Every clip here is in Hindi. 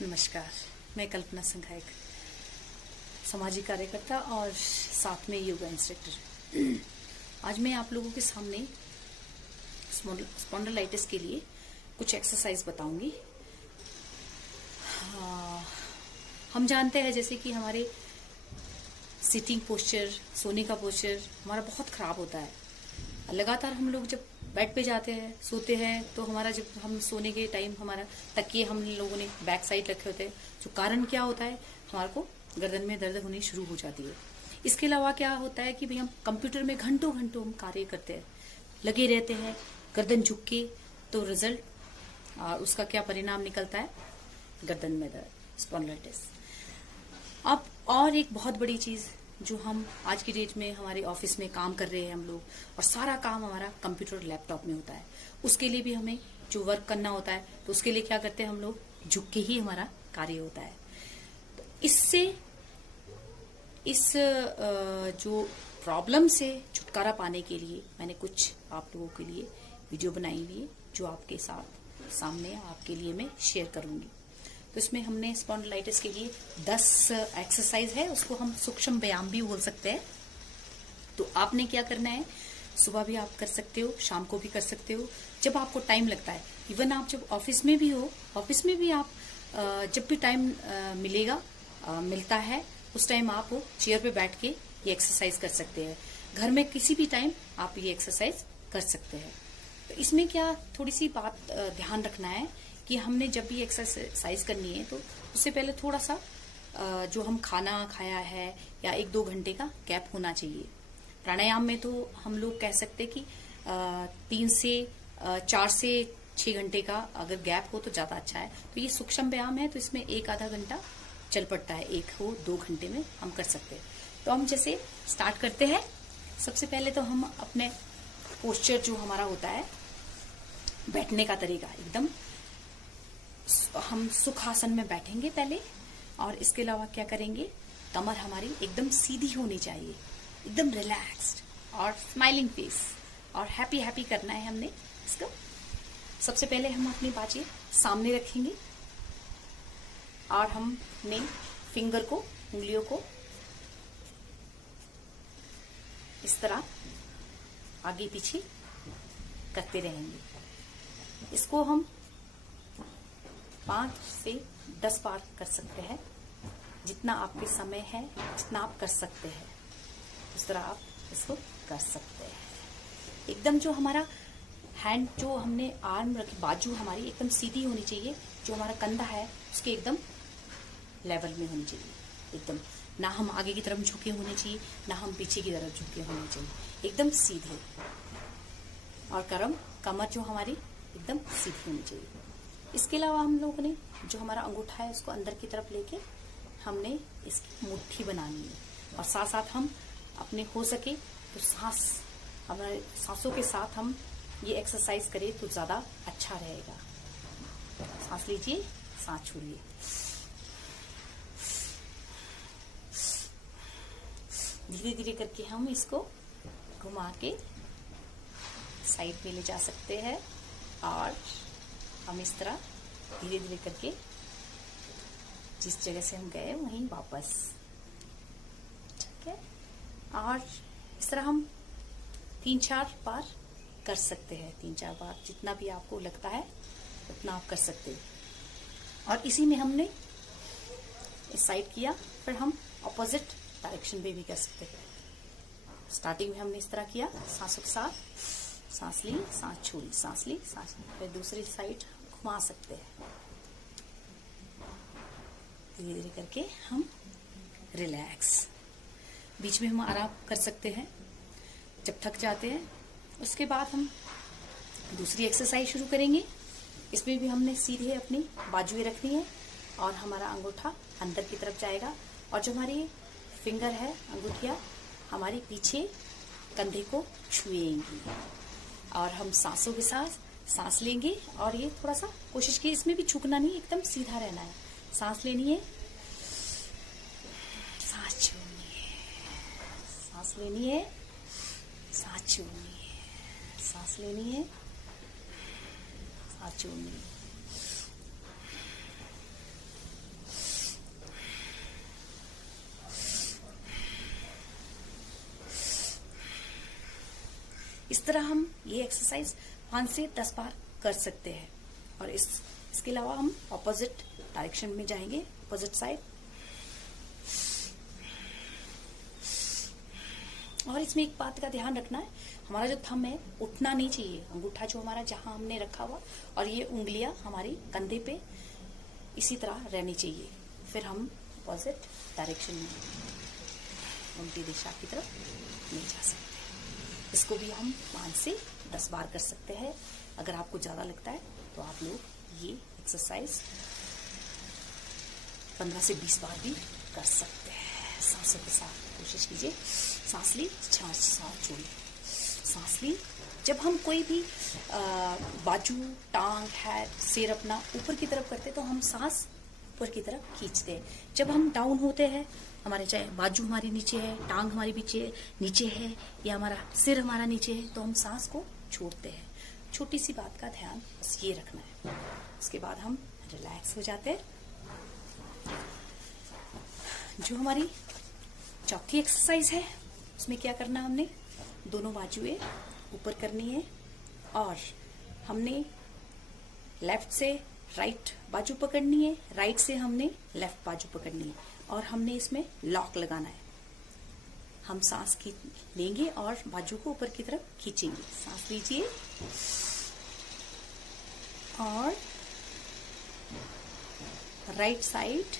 नमस्कार। मैं कल्पना संघायक, सामाजिक कार्यकर्ता और साथ में योगा इंस्ट्रक्टर। आज मैं आप लोगों के सामने स्पॉन्डिलाइटिस के लिए कुछ एक्सरसाइज बताऊंगी। हम जानते हैं जैसे कि हमारे सिटिंग पोस्चर, सोने का पोस्चर हमारा बहुत खराब होता है। लगातार हम लोग जब बेड पे जाते हैं, सोते हैं, तो हमारा जब हम सोने के टाइम हमारा तकिए हम लोगों ने बैक साइड रखे होते हैं, तो कारण क्या होता है, हमारे को गर्दन में दर्द होनी शुरू हो जाती है। इसके अलावा क्या होता है कि भाई हम कंप्यूटर में घंटों घंटों हम कार्य करते हैं, लगे रहते हैं गर्दन झुक के, तो रिजल्ट उसका क्या परिणाम निकलता है, गर्दन में दर्द, स्पॉन्डिलाइटिस। अब और एक बहुत बड़ी चीज जो हम आज की डेट में हमारे ऑफिस में काम कर रहे हैं हम लोग, और सारा काम हमारा कंप्यूटर लैपटॉप में होता है, उसके लिए भी हमें जो वर्क करना होता है, तो उसके लिए क्या करते हैं हम लोग, झुक के ही हमारा कार्य होता है। तो इससे इस जो प्रॉब्लम से छुटकारा पाने के लिए मैंने कुछ आप लोगों के लिए वीडियो बनाई हुई है, जो आपके साथ सामने आपके लिए मैं शेयर करूंगी। तो इसमें हमने स्पॉन्डिलाइटिस के लिए 10 एक्सरसाइज है, उसको हम सूक्ष्म व्यायाम भी बोल सकते हैं। तो आपने क्या करना है, सुबह भी आप कर सकते हो, शाम को भी कर सकते हो, जब आपको टाइम लगता है। इवन आप जब ऑफिस में भी हो, ऑफिस में भी आप जब भी टाइम मिलता है, उस टाइम आप चेयर पे बैठ के ये एक्सरसाइज कर सकते हैं। घर में किसी भी टाइम आप ये एक्सरसाइज कर सकते हैं। तो इसमें क्या थोड़ी सी बात ध्यान रखना है कि हमने जब भी एक्सरसाइज करनी है, तो उससे पहले थोड़ा सा जो हम खाना खाया है या 1-2 घंटे का गैप होना चाहिए। प्राणायाम में तो हम लोग कह सकते हैं कि 4 से 6 घंटे का अगर गैप हो तो ज्यादा अच्छा है। तो ये सूक्ष्म व्यायाम है, तो इसमें 1-आधा घंटा चल पड़ता है, 1-2 घंटे में हम कर सकते हैं। तो हम जैसे स्टार्ट करते हैं। सबसे पहले तो हम अपने पोस्चर जो हमारा होता है, बैठने का तरीका एकदम हम सुखासन में बैठेंगे पहले, और इसके अलावा क्या करेंगे, कमर हमारी एकदम सीधी होनी चाहिए, एकदम रिलैक्स्ड और स्माइलिंग फेस, और हैप्पी हैप्पी करना है हमने इसको। सबसे पहले हम अपनी बाजें सामने रखेंगे और हमने फिंगर को, उंगलियों को इस तरह आगे पीछे करते रहेंगे। इसको हम 5 से 10 बार कर सकते हैं, जितना आपके समय है जितना आप कर सकते हैं, उस तरह आप इसको कर सकते हैं। एकदम जो हमारा हैंड, जो हमने आर्म रखी, बाजू हमारी एकदम सीधी होनी चाहिए, जो हमारा कंधा है उसके एकदम लेवल में होनी चाहिए, एकदम ना हम आगे की तरफ झुके होने चाहिए, ना हम पीछे की तरफ झुके होने चाहिए, एकदम सीधे। और कमर जो हमारी एकदम सीधी होनी चाहिए। इसके अलावा हम लोगों ने जो हमारा अंगूठा है उसको अंदर की तरफ लेके हमने इसकी मुट्ठी बनानी है, और साथ साथ हम अपने हो सके तो हमारे सांसों के साथ हम ये एक्सरसाइज करें तो ज्यादा अच्छा रहेगा। सांस लीजिए, सांस छोड़िए। धीरे धीरे करके हम इसको घुमा के साइड में ले जा सकते हैं, और हम इस तरह धीरे धीरे करके जिस जगह से हम गए वहीं वापस, ठीक है। और इस तरह हम 3-4 बार कर सकते हैं, 3-4 बार, जितना भी आपको लगता है उतना आप कर सकते हैं। और इसी में हमने इस साइड किया, फिर हम ऑपोजिट डायरेक्शन में भी कर सकते हैं। स्टार्टिंग में हमने इस तरह किया, सांसों के साथ, सांस ली, सांस छोड़ी, सांस ली, सांस, फिर दूसरी साइड घुमा सकते हैं। धीरे धीरे करके हम रिलैक्स, बीच में हम आराम कर सकते हैं जब थक जाते हैं। उसके बाद हम दूसरी एक्सरसाइज शुरू करेंगे। इसमें भी हमने सीधे अपनी बाजुएं रखनी है, और हमारा अंगूठा अंदर की तरफ जाएगा, और जो हमारी फिंगर है, अंगूठिया हमारी पीछे कंधे को छुएंगी, और हम सांसों के साथ सांस लेंगे। और ये थोड़ा सा कोशिश की, इसमें भी झुकना नहीं, एकदम सीधा रहना है। सांस लेनी है, सांस छोड़नी है, सांस लेनी है, सांस छोड़नी है, सांस लेनी है, सांस छोड़नी है। इस तरह हम ये एक्सरसाइज 5 से 10 बार कर सकते हैं। और इसके अलावा हम ऑपोजिट डायरेक्शन में जाएंगे, ऑपोजिट साइड। और इसमें एक बात का ध्यान रखना है, हमारा जो थंब है उठना नहीं चाहिए, अंगूठा जो हमारा जहां हमने रखा हुआ, और ये उंगलियां हमारी कंधे पे इसी तरह रहनी चाहिए। फिर हम अपोजिट डायरेक्शन में उल्टी दिशा की तरफ नहीं जा सकते हैं। इसको भी हम 5 से 10 बार कर सकते हैं। अगर आपको ज्यादा लगता है तो आप लोग ये एक्सरसाइज 15 से 20 बार भी कर सकते हैं। सांसों के साथ कोशिश कीजिए। सांस ली, सांस छोड़ी, सांस ली। जब हम कोई भी बाजू, टांग, हेड, सिर अपना ऊपर की तरफ करते तो हम सांस ऊपर की तरफ खींचते हैं। जब हम डाउन होते हैं, हमारे चाहे बाजू हमारी नीचे है, टांग हमारी नीचे है, या हमारा सिर हमारा नीचे है, तो हम सांस को छोड़ते हैं। छोटी सी बात का ध्यान बस ये रखना है। उसके बाद हम रिलैक्स हो जाते हैं। जो हमारी चौथी एक्सरसाइज है उसमें क्या करना, हमने दोनों बाजुएं ऊपर करनी है और हमने लेफ्ट से राइट बाजू पकड़नी है, राइट से हमने लेफ्ट बाजू पकड़नी है और हमने इसमें लॉक लगाना है। हम सांस लेंगे और बाजू को ऊपर की तरफ खींचेंगे। सांस लीजिए और राइट साइड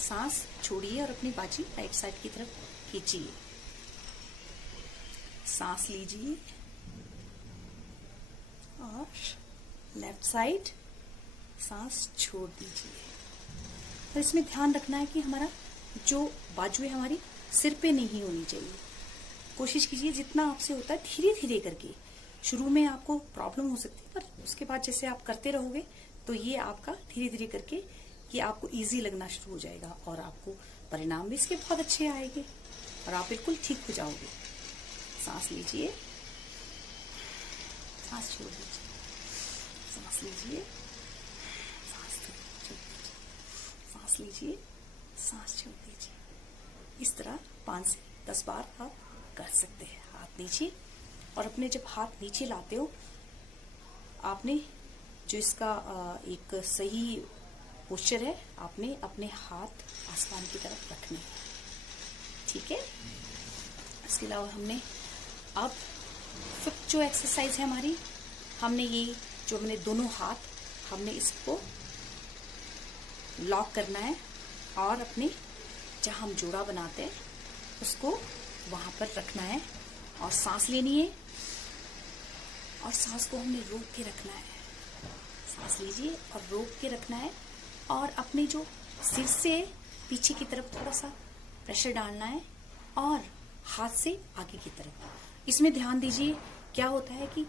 सांस छोड़िए और अपनी बाजू राइट साइड की तरफ खींचिए। सांस लीजिए और लेफ्ट साइड सांस छोड़ दीजिए। और इसमें ध्यान रखना है कि हमारा जो बाजू है हमारी सिर पे नहीं होनी चाहिए। कोशिश कीजिए जितना आपसे होता है धीरे धीरे करके। शुरू में आपको प्रॉब्लम हो सकती है, पर उसके बाद जैसे आप करते रहोगे तो ये आपका धीरे धीरे करके ये आपको इजी लगना शुरू हो जाएगा और आपको परिणाम भी इसके बहुत अच्छे आएंगे और आप बिल्कुल ठीक हो जाओगे। सांस लीजिए, सांस छोड़ दीजिए, सांस लीजिए, सांस छोड़ दीजिए, सांस लीजिए, सांस छोड़ दीजिए। इस तरह 5 से 10 बार आप कर सकते हैं। हाथ नीचे, और अपने जब हाथ नीचे लाते हो आपने जो इसका एक सही पोस्चर है, आपने अपने हाथ आसमान की तरफ रखने हैं। ठीक है। इसके अलावा हमने अब फिफ्थ जो एक्सरसाइज है हमारी, हमने ये जो हमने दोनों हाथ हमने इसको लॉक करना है और अपने जहां हम जोड़ा बनाते हैं उसको वहां पर रखना है और सांस लेनी है और सांस को हमने रोक के रखना है। सांस लीजिए और रोक के रखना है और अपने जो सिर से पीछे की तरफ थोड़ा सा प्रेशर डालना है और हाथ से आगे की तरफ। इसमें ध्यान दीजिए, क्या होता है कि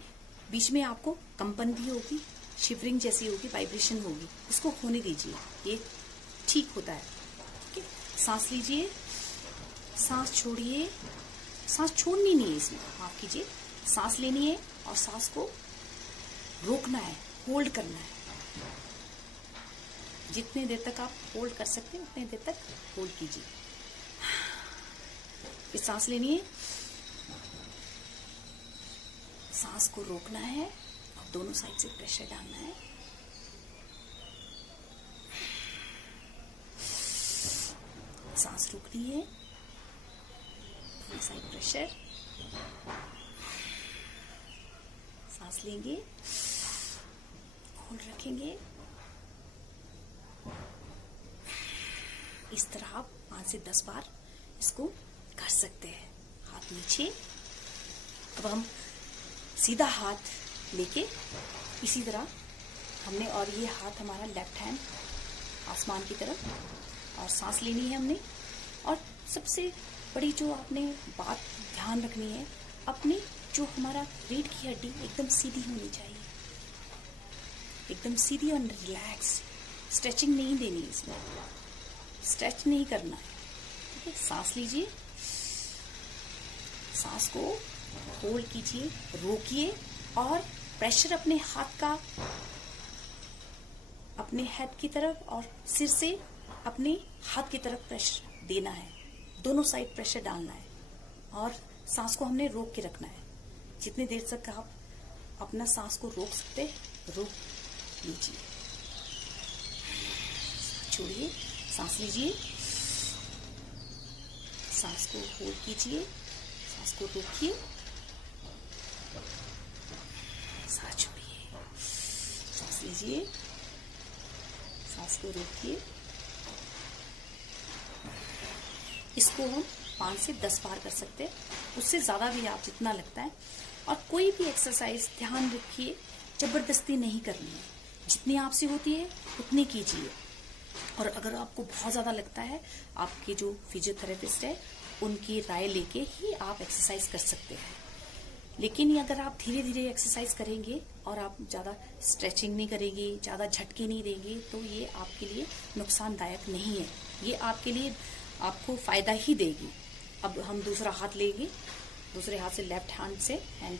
बीच में आपको कंपन भी होगी, शिवरिंग जैसी होगी, वाइब्रेशन होगी, इसको होने दीजिए, ये ठीक होता है। ठीक है। सांस लीजिए, सांस छोड़िए, सांस छोड़नी नहीं है, इसमें माफ कीजिए, सांस लेनी है और सांस को रोकना है, होल्ड करना है। जितने देर तक आप होल्ड कर सकते हैं उतने देर तक होल्ड कीजिए। फिर सांस लेनी है, सांस को रोकना है और दोनों साइड से प्रेशर डालना है। सांस रोकनी है, दोनों साइड प्रेशर, सांस लेंगे, होल्ड रखेंगे। इस तरह आप 5 से 10 बार इसको कर सकते हैं। हाथ नीचे। अब हम सीधा हाथ लेके इसी तरह हमने, और ये हाथ हमारा लेफ्ट हैंड आसमान की तरफ, और सांस लेनी है हमने। और सबसे बड़ी जो आपने बात ध्यान रखनी है, अपने जो हमारा रीढ़ की हड्डी एकदम सीधी होनी चाहिए, एकदम सीधी और रिलैक्स। स्ट्रेचिंग नहीं देनी, इसमें स्ट्रेच नहीं करना है। ठीक है। सांस लीजिए, सांस को होल्ड कीजिए, रोकिए और प्रेशर अपने हाथ का अपने हेड की तरफ और सिर से अपने हाथ की तरफ प्रेशर देना है। दोनों साइड प्रेशर डालना है और सांस को हमने रोक के रखना है। जितनी देर तक आप अपना सांस को रोक सकते, रोक लीजिए। छोड़िए, सांस लीजिए, सांस को होल्ड कीजिए, सांस को रोकिए, सांस छोड़िए, सांस लीजिए, सांस को रोकिए। इसको हम 5 से 10 बार कर सकते हैं, उससे ज्यादा भी आप जितना लगता है। और कोई भी एक्सरसाइज ध्यान रखिए जबरदस्ती नहीं करनी है, जितनी आपसे होती है उतनी कीजिए। और अगर आपको बहुत ज्यादा लगता है, आपके जो फिजियोथेरेपिस्ट है उनकी राय लेके ही आप एक्सरसाइज कर सकते हैं। लेकिन ये अगर आप धीरे धीरे एक्सरसाइज करेंगे और आप ज्यादा स्ट्रेचिंग नहीं करेंगे, ज्यादा झटके नहीं देंगे, तो ये आपके लिए नुकसानदायक नहीं है। ये आपके लिए आपको फायदा ही देगी। अब हम दूसरा हाथ लेंगे, दूसरे हाथ से लेफ्ट हैंड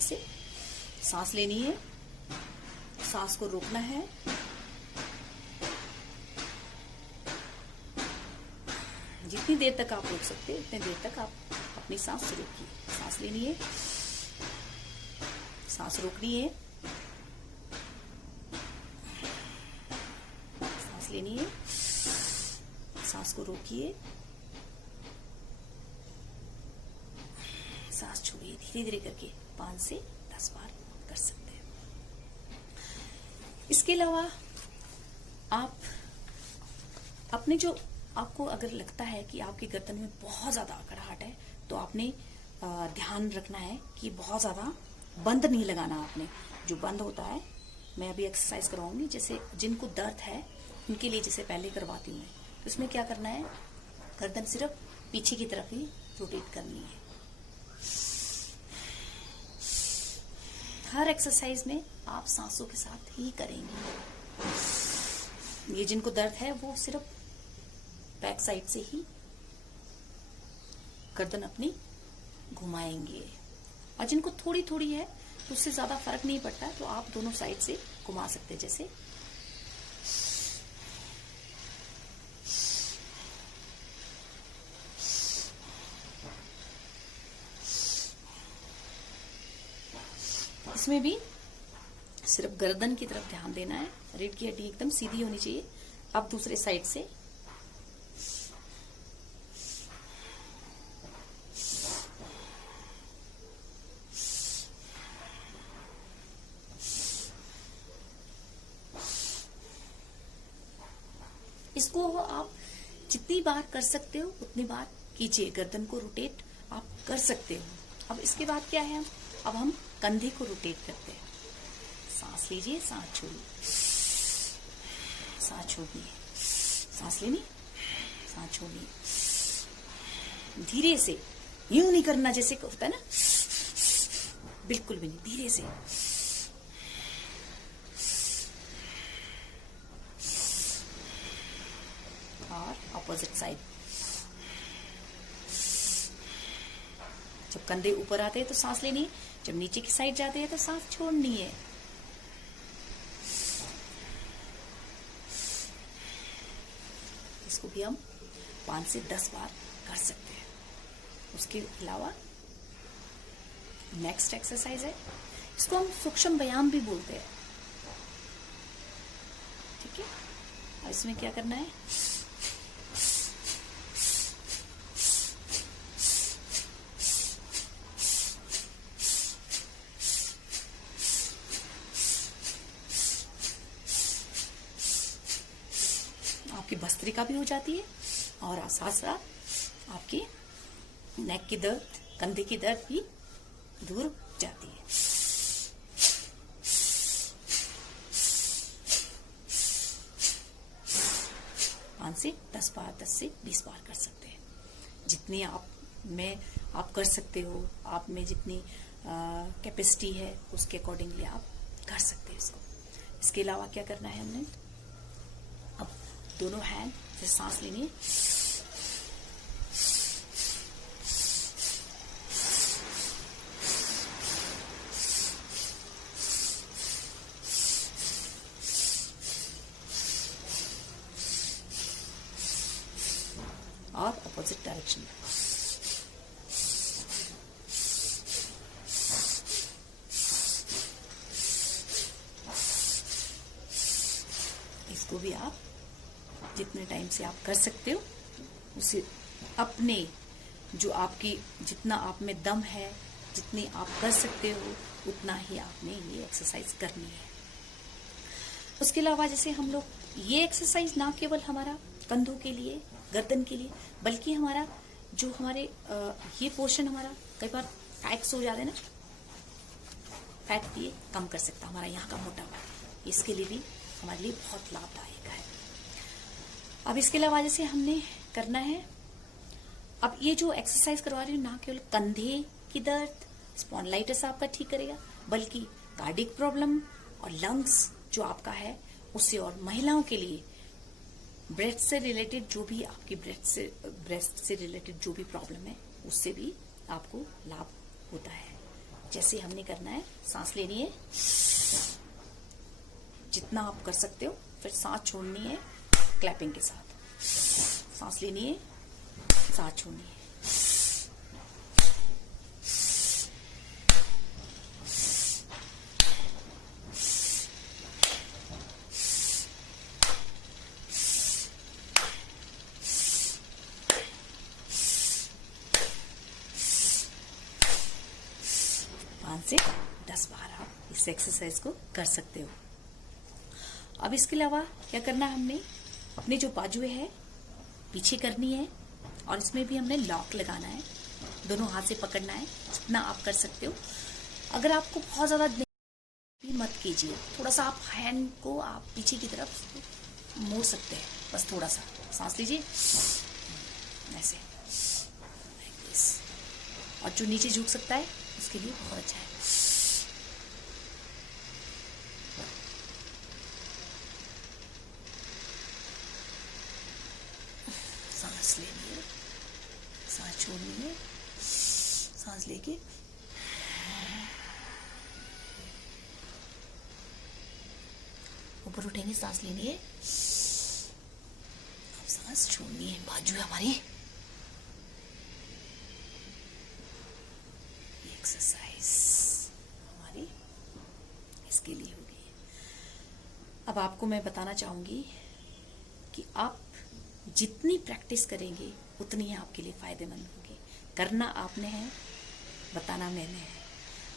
से सांस लेनी है, सांस को रोकना है, जितनी देर तक आप रोक सकते हैं उतनी देर तक आप अपनी सांस रोकिए। सांस लेनी है, सांस रोकनी है, सांस लेनी है, सांस को रोकिए, सांस छोड़िए। धीरे धीरे करके 5 से 10 बार कर सकते हैं। इसके अलावा आप अपने जो आपको अगर लगता है कि आपकी गर्दन में बहुत ज्यादा अकड़ाहट है, तो आपने ध्यान रखना है कि बहुत ज्यादा बंद नहीं लगाना। आपने जो बंद होता है, मैं अभी एक्सरसाइज करवाऊंगी, जैसे जिनको दर्द है उनके लिए जैसे पहले करवाती हूँ मैं, तो इसमें क्या करना है, गर्दन सिर्फ पीछे की तरफ ही रोटेट करनी है। हर एक्सरसाइज में आप सांसों के साथ ही करेंगे। ये जिनको दर्द है वो सिर्फ बैक साइड से ही गर्दन अपनी घुमाएंगे, और जिनको थोड़ी थोड़ी है तो उससे ज्यादा फर्क नहीं पड़ता, तो आप दोनों साइड से घुमा सकते हैं। जैसे इसमें भी सिर्फ गर्दन की तरफ ध्यान देना है, रीढ़ की हड्डी एकदम सीधी होनी चाहिए। अब दूसरे साइड से इसको आप जितनी बार कर सकते हो उतनी बार कीजिए। गर्दन को रोटेट आप कर सकते हो। अब इसके बाद क्या है, अब हम कंधे को रोटेट करते हैं। सांस लीजिए, सांस छोड़िए, सांस छोड़िए, सांस लेनी, सांस छोड़िए। धीरे से, यूं नहीं करना जैसे होता है ना, बिल्कुल भी नहीं, धीरे से। और ऑपोजिट साइड। जब कंधे ऊपर आते हैं तो सांस लेनी है, जब नीचे की साइड जाते हैं तो सांस छोड़नी है। इसको भी हम 5 से 10 बार कर सकते हैं। उसके अलावा नेक्स्ट एक्सरसाइज है, इसको हम सूक्ष्म व्यायाम भी बोलते हैं। ठीक है, और इसमें क्या करना है, आपकी भस्त्रिका भी हो जाती है और साथ साथ आपकी नेक की दर्द, कंधे की दर्द भी दूर जाती है। पाँच से 10 बार, 10 से 20 बार कर सकते हैं। जितनी आप कर सकते हो, आप में जितनी कैपेसिटी है उसके अकॉर्डिंगली आप कर सकते हैं इसको। इसके अलावा क्या करना है हमने, अब दोनों हैंड से सांस लेनी है, और अपोजिट डायरेक्शन में। इसको भी आप जितने टाइम से आप कर सकते हो उसे अपने जो आपकी जितना आप में दम है, जितनी आप कर सकते हो उतना ही आपने ये एक्सरसाइज करनी है। उसके अलावा जैसे हम लोग ये एक्सरसाइज ना केवल हमारा कंधों के लिए, गर्दन के लिए, बल्कि हमारा जो हमारे ये पोर्शन हमारा कई बार फैट्स हो जाते हैं ना, फैट ये कम कर सकता हमारा यहाँ का मोटापा, इसके लिए भी हमारे लिए बहुत लाभदायक है। अब इसके अलावा जैसे हमने करना है, अब ये जो एक्सरसाइज करवा रही हूँ ना केवल कंधे की दर्द, स्पॉन्डिलाइटिस आपका ठीक करेगा, बल्कि कार्डियक प्रॉब्लम और लंग्स जो आपका है उससे, और महिलाओं के लिए ब्रेस्ट से रिलेटेड जो भी आपकी ब्रेस्ट से रिलेटेड जो भी प्रॉब्लम है उससे भी आपको लाभ होता है। जैसे हमने करना है, सांस लेनी है जितना आप कर सकते हो, फिर सांस छोड़नी है क्लैपिंग के साथ, सांस लेनी है, सांस छोड़नी है। से 10 बार आप इस एक्सरसाइज को कर सकते हो। अब इसके अलावा क्या करना है, हमने अपने जो बाजुएं है पीछे करनी है और इसमें भी हमने लॉक लगाना है, दोनों हाथ से पकड़ना है जितना आप कर सकते हो। अगर आपको बहुत ज्यादा भी मत कीजिए, थोड़ा सा आप हैंड को आप पीछे की तरफ मोड़ सकते हैं, बस थोड़ा सा सांस लीजिए ऐसे, और जो नीचे झुक सकता है उसके लिए बहुत अच्छा है। सांस लेनी है, सांस छोड़नी है, सांस लेके ऊपर उठेंगे, सांस लेनी है, अब सांस छोड़नी है। बाजू है हमारी, एक्सरसाइज हमारी इसके लिए होगी। अब आपको मैं बताना चाहूंगी कि आप जितनी प्रैक्टिस करेंगे उतनी ही आपके लिए फायदेमंद होगी। करना आपने है, बताना मैंने है।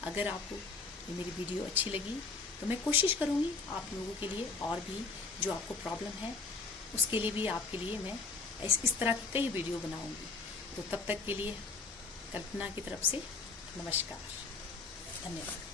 अगर आपको ये मेरी वीडियो अच्छी लगी तो मैं कोशिश करूंगी आप लोगों के लिए, और भी जो आपको प्रॉब्लम है उसके लिए भी आपके लिए मैं इस तरह की कई वीडियो बनाऊंगी। तो तब तक के लिए कल्पना की तरफ से नमस्कार, धन्यवाद।